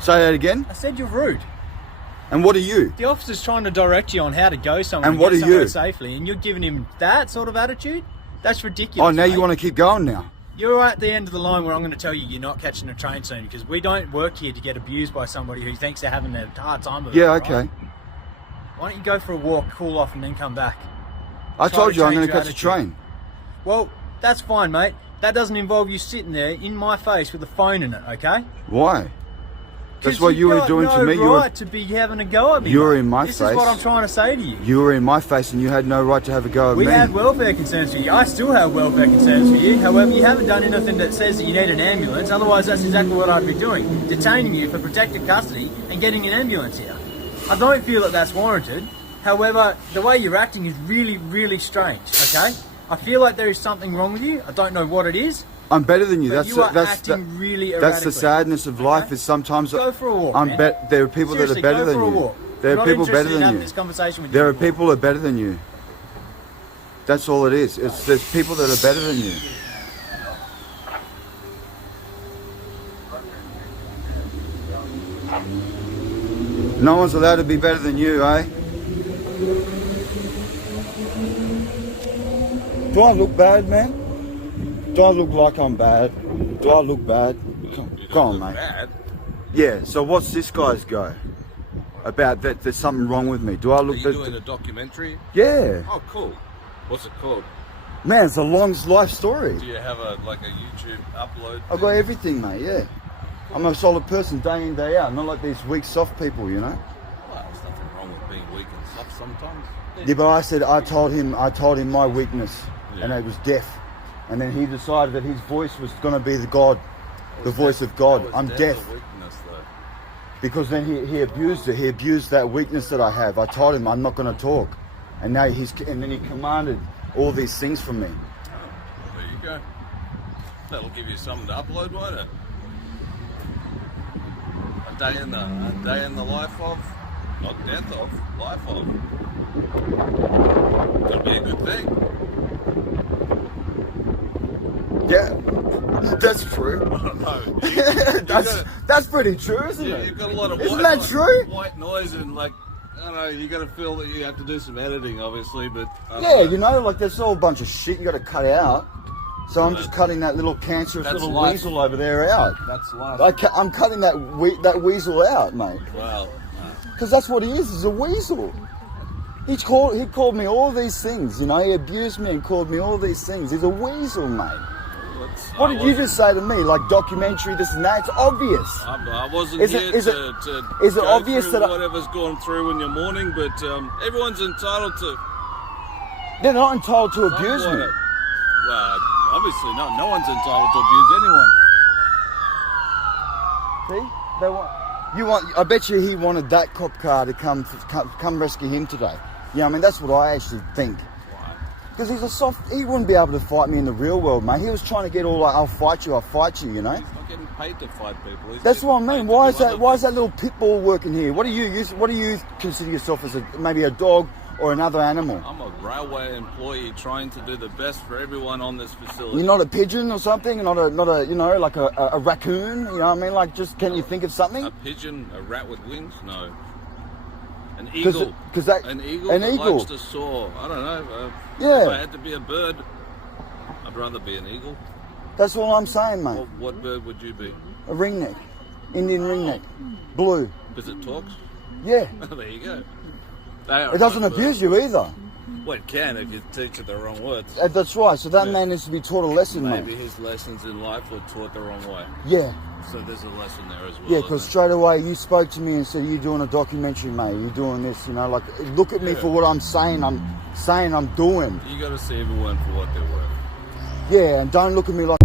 Say that again. I said you're rude. And what are you? The officer's trying to direct you on how to go somewhere And what get are somewhere you? safely, and you're giving him that sort of attitude? That's ridiculous. Oh, now mate. you want to keep going now? You're at the end of the line where I'm going to tell you you're not catching a train soon, because we don't work here to get abused by somebody who thinks they're having a hard time with it. Yeah, right? okay. Why don't you go for a walk, cool off, and then come back? I Try told to you I'm change going to your catch a attitude. train. Well, that's fine, mate. That doesn't involve you sitting there in my face with a phone in it, okay? Why? That's 'Cause what you were got doing no to me. right to be having a go at me. You were mate. in my This face. is what I'm trying to say to you. You were in my face and you had no right to have a go at We me. had welfare concerns for you. I still have welfare concerns for you. However, you haven't done anything that says that you need an ambulance. Otherwise, that's exactly what I'd be doing. Detaining you for protective custody and getting an ambulance here. I don't feel that that's warranted. However, the way you're acting is really, really strange, okay? I feel like there is something wrong with you. I don't know what it is. I'm better than you. But you are acting really That's erratically. the sadness of life. Okay? Is sometimes Go for a walk, I'm man. there are people Seriously, that are better go than for a you. walk. There I'm are not people interested better in than having you. this conversation with There you. are people that are better than you. That's all it is. There's people that are better than you. No one's allowed to be better than you, eh? Do I look bad, man? Do I look like I'm bad? Do I look bad? Come on, mate. Bad. Yeah, so what's this guy's go? About that there's something wrong with me. Do I Are look you doing a documentary? Yeah. Oh, cool. What's it called? Man, it's a long life story. Do you have a YouTube upload? I've got everything, mate, yeah. I'm a solid person day in, day out, not like these weak, soft people, you know? Well, there's nothing wrong with being weak and soft sometimes. Yeah, but I told him my weakness, and Yeah. it was deaf. And then he decided that his voice was going to be the voice of God. I'm deaf. A weakness, though. Because then he abused it. He abused that weakness that I have. I told him I'm not going to talk. And now and then he commanded all these things from me. There you go. That'll give you something to upload, won't it? A day in the life of, not death of, life of. Could be a good thing. Yeah, that's true. I don't know. That's pretty true, isn't Yeah, it? you've got a lot of Isn't that true? white noise and I don't know, you got to feel that you have to do some editing, obviously, but I don't Yeah, know. you know, like there's all a bunch of shit you got to cut out. So I'm just cutting that little cancerous That's little life. weasel over there out. That's life. I'm cutting that weasel out, mate. Well, Because that's what he is. He's a weasel. He called me all these things. You know, he abused me and called me all these things. He's a weasel, mate. What did you just say to me? Like documentary, this and that? It's obvious. I wasn't Is it- here is it- to is it go obvious through that whatever's gone through in your morning, but everyone's entitled to. They're not entitled to abuse me. Well, obviously not. No one's entitled to abuse anyone. See? They want. You want? I bet you he wanted that cop car to come rescue him today. Yeah, I mean that's what I actually think. Because he's a soft. He wouldn't be able to fight me in the real world, mate. He was trying to get all like, I'll fight you, you know. He's not getting paid to fight people. He's That's what I getting mean. paid Why to is do that? other Why is that things. little pit bull working here? What do you consider yourself as maybe a dog or another animal? I'm a railway employee trying to do the best for everyone on this facility. You're not a pigeon or something, not a you know, like a raccoon. You know what I mean? Like, just can you think of something? A pigeon, a rat with wings? No. An eagle. An eagle. An that eagle. likes to soar. I don't know. Yeah. If I had to be a bird, I'd rather be an eagle. That's all I'm saying, mate. What bird would you be? A ringneck, Indian ringneck, blue. Because it talks? Yeah. There you go. They are It doesn't right abuse birds. you either. Well, it can if you teach it the wrong words. That's right. So that Yeah. man needs to be taught a lesson, Maybe mate. his lessons in life were taught the wrong way. Yeah. So there's a lesson there as well. Yeah, isn't because there? straight away you spoke to me and said, you're doing a documentary, mate. You're doing this, you know, like, look at me Yeah. for what I'm saying I'm doing. You got to see everyone for what they're worth. Yeah, and don't look at me like